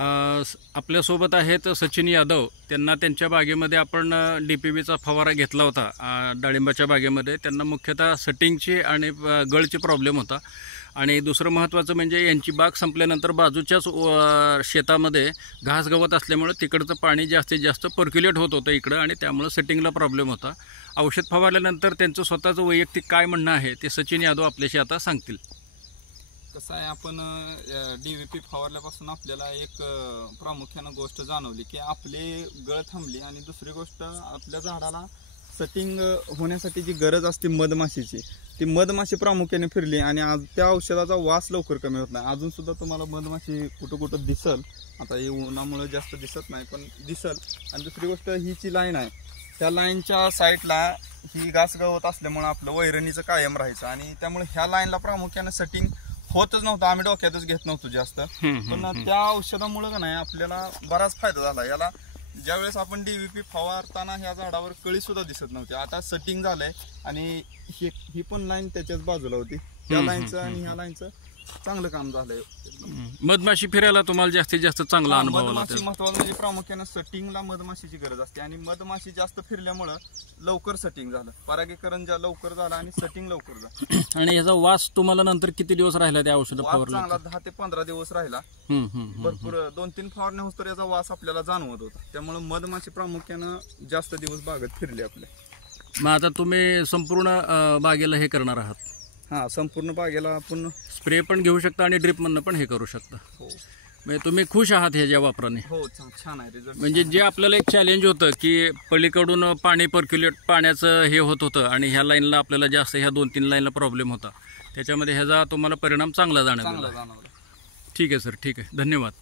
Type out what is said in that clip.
आपल्यासोबत आहेत सचिन यादव. त्यांना त्यांच्या बागेमध्ये आपण DPBचा फवारा घेतला होता डाळिंबाच्या बागेमध्ये. त्यांना मुख्यतः सटिंगची आणि गळची प्रॉब्लेम होता. आणि दुसरं महत्त्वाचं म्हणजे यांची बाग संपल्यानंतर बाजूच्याच शेतामध्ये घास गवत असल्यामुळे तिकडचं पाणी जास्तीत जास्त पर्क्युलेट होत होतं इकडं, आणि त्यामुळं सटिंगला प्रॉब्लेम होता. औषध फवारल्यानंतर त्यांचं स्वतःचं वैयक्तिक काय म्हणणं आहे ते सचिन यादव आपल्याशी आता सांगतील. कसं आहे, आपण DVP फवारल्यापासून आपल्याला एक प्रामुख्यानं गोष्ट जाणवली की आपली गळ थांबली, आणि दुसरी गोष्ट आपल्या झाडाला सटिंग होण्यासाठी जी गरज असते मधमाशीची, ती मधमाशी प्रामुख्याने फिरली, आणि आज त्या औषधाचा वास लवकर कमी होत नाही. अजून सुद्धा तुम्हाला मधमाशी कुठं कुठं दिसल, आता हे उन्हामुळे जास्त दिसत नाही पण दिसल. आणि दुसरी गोष्ट, ही जी लाईन आहे त्या लाईनच्या साईडला ही घास गवत असल्यामुळे आपलं वैरणीचं कायम राहायचं, आणि त्यामुळे ह्या लाईनला प्रामुख्याने सटिंग होतच नव्हतं. आम्ही डोक्यातच घेत नव्हतो जास्त, पण त्या औषधामुळे का नाही आपल्याला बराच फायदा झाला. याला ज्यावेळेस आपण DVP फवारताना ह्या झाडावर कळी सुद्धा दिसत नव्हती. आता सटिंग झालंय, आणि ही पण लाईन त्याच्याच बाजूला होती. त्या लाईनचं आणि ह्या लाईनचं चांगलं काम झालंय. मधमाशी फिरायला तुम्हाला जास्तीत जास्त चांगला अनुभव आला. मधमाशी महत्वाचं म्हणजे प्रामुख्यानं सटिंगला मधमाशीची गरज असते, आणि मधमाशी जास्त फिरल्यामुळं लवकर सटिंग झालं, परागीकरण लवकर झालं आणि सटिंग लवकर झालं. आणि याचा वास तुम्हाला नंतर किती दिवस राहिला त्या औषध फवारलं? चांगला 10 ते 15 दिवस राहिला. भरपूर 2-3 फवारण्या होत तर याचा वास आपल्याला जाणवत होता. त्यामुळे मधमाशी प्रामुख्यानं जास्त दिवस बागेत फिरली आपल्या. मग आता तुम्ही संपूर्ण बागेला हे करणार आहात? हा, संपूर्ण बागेला आपण स्प्रे पण घेऊ शकता आणि ड्रिपमधनं पण हे करू शकता. हो, म्हणजे तुम्ही खुश आहात ह्याच्या वापराने? हो, छान आहे रिझल्ट. म्हणजे जे आपल्याला एक चॅलेंज होतं की पलीकडून पाणी पर्क्युलेट पाण्याचं हे होत होतं, आणि ह्या लाईनला आपल्याला जास्त ह्या 2-3 लाईनला प्रॉब्लेम होता, त्याच्यामध्ये ह्याचा तुम्हाला परिणाम चांगला जाणवला. जाणवला. ठीक आहे सर, ठीक आहे, धन्यवाद.